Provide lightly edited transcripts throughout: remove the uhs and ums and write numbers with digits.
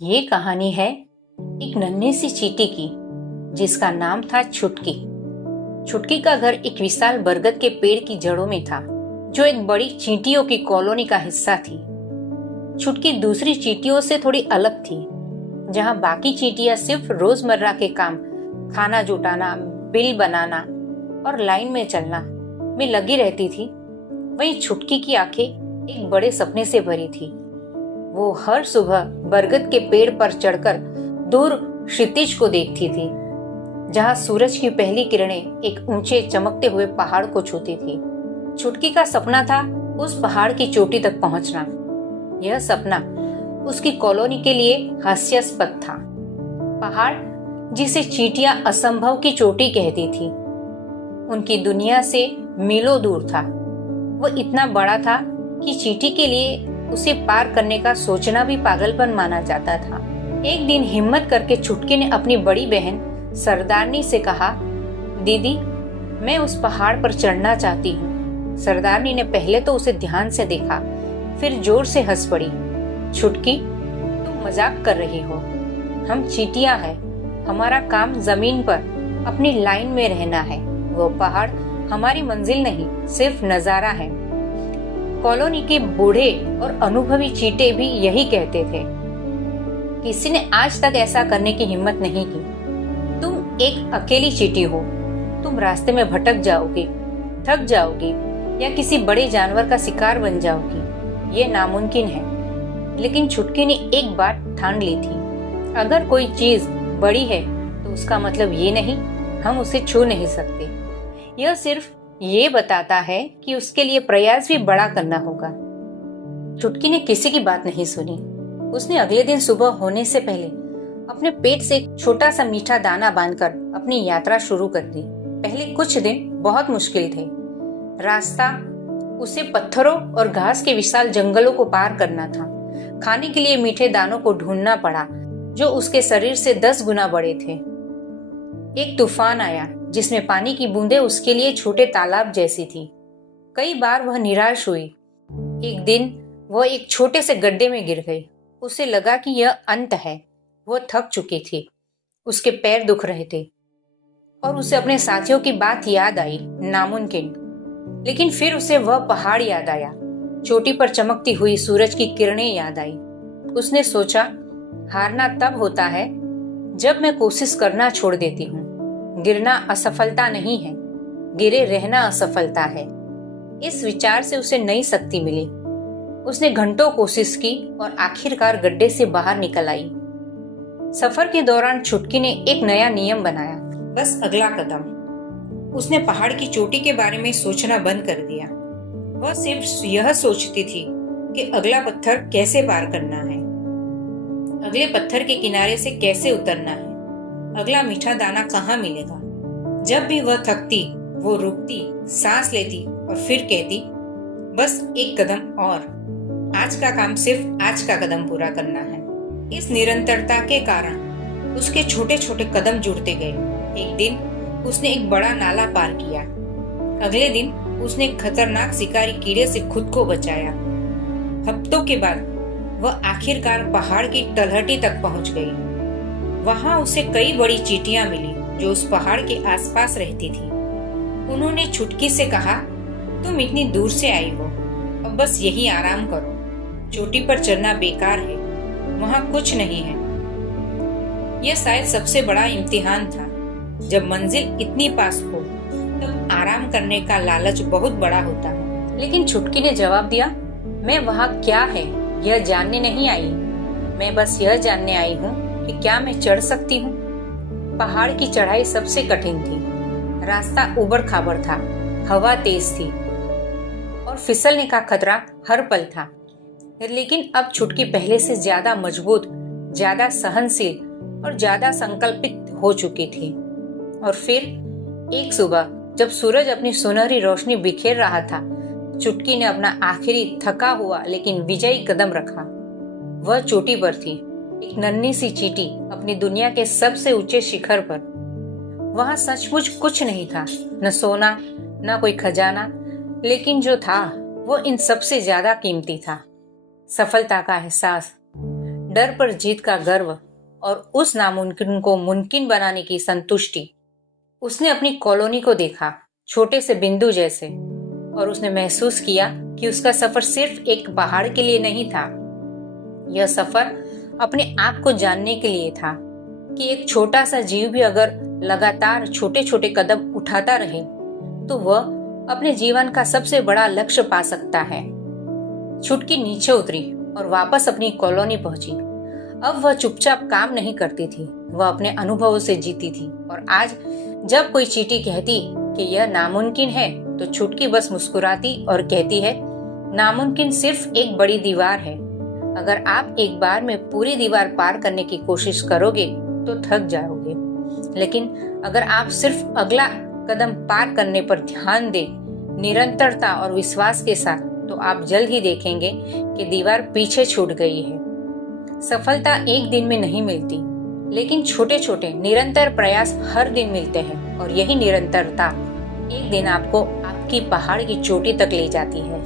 ये कहानी है एक नन्ही सी चींटी की जिसका नाम था छुटकी। छुटकी का घर एक विशाल बरगद के पेड़ की जड़ों में था, जो एक बड़ी चींटियों की कॉलोनी का हिस्सा थी। छुटकी दूसरी चींटियों से थोड़ी अलग थी। जहां बाकी चींटियां सिर्फ रोजमर्रा के काम, खाना जुटाना, बिल बनाना और लाइन में चलना में लगी रहती थी, वहीं छुटकी की आंखें एक बड़े सपने से भरी थी। वो हर सुबह बरगद के पेड़ पर चढ़कर दूर क्षितिज को देखती थी, जहां सूरज की पहली किरणें एक ऊंचे चमकते हुए पहाड़ को छूती थी। छुटकी का सपना था उस पहाड़ की चोटी तक पहुंचना। यह सपना उसकी कॉलोनी के लिए हास्यास्पद था। पहाड़ जिसे चींटियां असंभव की चोटी कहती थी, उनकी दुनिया से मीलों दूर था। वो इतना बड़ा था कि चींटी के लिए उसे पार करने का सोचना भी पागलपन माना जाता था। एक दिन हिम्मत करके छुटकी ने अपनी बड़ी बहन सरदारनी से कहा, दीदी, मैं उस पहाड़ पर चढ़ना चाहती हूँ। सरदारनी ने पहले तो उसे ध्यान से देखा, फिर जोर से हंस पड़ी। छुटकी, तुम मजाक कर रही हो। हम चींटियां हैं, हमारा काम जमीन पर अपनी लाइन में रहना है। वो पहाड़ हमारी मंजिल नहीं, सिर्फ नजारा है। कॉलोनी के बूढ़े और अनुभवी चींटे भी यही कहते थे। किसी ने आज तक ऐसा करने की हिम्मत नहीं की। तुम एक अकेली चींटी हो, तुम रास्ते में भटक जाओगी, थक जाओगी या किसी बड़े जानवर का शिकार बन जाओगी। ये नामुमकिन है। लेकिन छुटकी ने एक बात ठान ली थी, अगर कोई चीज बड़ी है तो उसका मतलब ये नहीं हम उसे छू नहीं सकते। यह सिर्फ ये बताता है कि उसके लिए प्रयास भी बड़ा करना होगा। छुटकी ने किसी की बात नहीं सुनी। उसने अगले दिन सुबह होने से पहले अपने पेट से एक छोटा सा मीठा दाना बांधकर अपनी यात्रा शुरू कर दी। पहले कुछ दिन बहुत मुश्किल थे। रास्ता उसे पत्थरों और घास के विशाल जंगलों को पार करना था। खाने के लिए मीठे दानों को ढूंढना पड़ा, जो उसके शरीर से 10 गुना बड़े थे। एक तूफान आया जिसमें पानी की बूंदें उसके लिए छोटे तालाब जैसी थी। कई बार वह निराश हुई। एक दिन वह एक छोटे से गड्ढे में गिर गई। उसे लगा कि यह अंत है। वह थक चुकी थी, उसके पैर दुख रहे थे और उसे अपने साथियों की बात याद आई, नामुमकिन। लेकिन फिर उसे वह पहाड़ याद आया, चोटी पर चमकती हुई सूरज की किरणें याद आई। उसने सोचा, हारना तब होता है जब मैं कोशिश करना छोड़ देती हूँ। गिरना असफलता नहीं है, गिरे रहना असफलता है। इस विचार से उसे नई शक्ति मिली। उसने घंटों कोशिश की और आखिरकार गड्ढे से बाहर निकल आई। सफर के दौरान छुटकी ने एक नया नियम बनाया, बस अगला कदम। उसने पहाड़ की चोटी के बारे में सोचना बंद कर दिया। वह सिर्फ यह सोचती थी कि अगला पत्थर कैसे पार करना है, अगले पत्थर के किनारे से कैसे उतरना है, अगला मीठा दाना कहाँ मिलेगा। जब भी वह थकती, वो रुकती, सांस लेती और फिर कहती, बस एक कदम और। आज का काम सिर्फ आज का कदम पूरा करना है। इस निरंतरता के कारण उसके छोटे छोटे कदम जुड़ते गए। एक दिन उसने एक बड़ा नाला पार किया। अगले दिन उसने एक खतरनाक शिकारी कीड़े से खुद को बचाया। हफ्तों के बाद वह आखिरकार पहाड़ की तलहटी तक पहुंच गई। वहां उसे कई बड़ी चींटियां मिली जो उस पहाड़ के आसपास रहती थी। उन्होंने छुटकी से कहा, तुम इतनी दूर से आई हो, अब बस यही आराम करो। चोटी पर चढ़ना बेकार है, वहां कुछ नहीं है। यह शायद सबसे बड़ा इम्तिहान था। जब मंजिल इतनी पास हो तब आराम करने का लालच बहुत बड़ा होता है। लेकिन छुटकी ने जवाब दिया, मैं वहां क्या है यह जानने नहीं आई। मैं बस यह जानने आई हूँ कि क्या मैं चढ़ सकती हूँ। पहाड़ की चढ़ाई सबसे कठिन थी। रास्ता उबड़ खाबड़ था, हवा तेज थी और फिसलने का खतरा हर पल था। लेकिन अब छुटकी पहले से ज्यादा मजबूत, ज्यादा सहनशील और ज्यादा संकल्पित हो चुकी थी। और फिर एक सुबह जब सूरज अपनी सुनहरी रोशनी बिखेर रहा था, छुटकी ने अपना आखिरी थका हुआ लेकिन विजयी कदम रखा। वह चोटी पर थी, एक नन्ही सी चींटी अपनी दुनिया के सबसे ऊंचे शिखर पर। वहां सचमुच कुछ नहीं था, न सोना, न कोई खजाना, लेकिन जो था वो इन सबसे ज्यादा कीमती था, सफलता का एहसास। डर पर जीत का गर्व और उस नामुमकिन को मुमकिन बनाने की संतुष्टि। उसने अपनी कॉलोनी को देखा, छोटे से बिंदु जैसे, और उसने महसूस किया कि उसका सफर सिर्फ एक पहाड़ के लिए नहीं था। यह सफर अपने आप को जानने के लिए था कि एक छोटा सा जीव भी अगर लगातार छोटे छोटे कदम उठाता रहे तो वह अपने जीवन का सबसे बड़ा लक्ष्य पा सकता है। छुटकी नीचे उतरी और वापस अपनी कॉलोनी पहुंची। अब वह चुपचाप काम नहीं करती थी, वह अपने अनुभवों से जीती थी। और आज जब कोई चींटी कहती कि यह नामुमकिन है तो छुटकी बस मुस्कुराती और कहती है, नामुमकिन सिर्फ एक बड़ी दीवार है। अगर आप एक बार में पूरी दीवार पार करने की कोशिश करोगे तो थक जाओगे, लेकिन अगर आप सिर्फ अगला कदम पार करने पर ध्यान दें, निरंतरता और विश्वास के साथ, तो आप जल्द ही देखेंगे कि दीवार पीछे छूट गई है। सफलता एक दिन में नहीं मिलती, लेकिन छोटे छोटे निरंतर प्रयास हर दिन मिलते हैं, और यही निरंतरता एक दिन आपको आपकी पहाड़ की चोटी तक ले जाती है।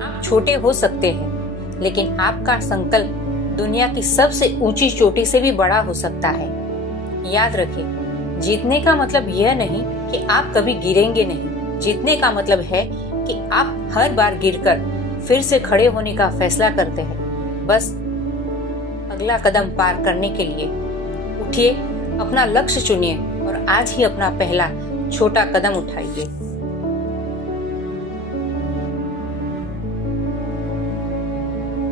आप छोटे हो सकते हैं, लेकिन आपका संकल्प दुनिया की सबसे ऊंची चोटी से भी बड़ा हो सकता है। याद रखिए, जीतने का मतलब यह नहीं कि आप कभी गिरेंगे नहीं। जीतने का मतलब है कि आप हर बार गिरकर फिर से खड़े होने का फैसला करते हैं। बस अगला कदम पार करने के लिए उठिए, अपना लक्ष्य चुनिए और आज ही अपना पहला छोटा कदम उठाइए।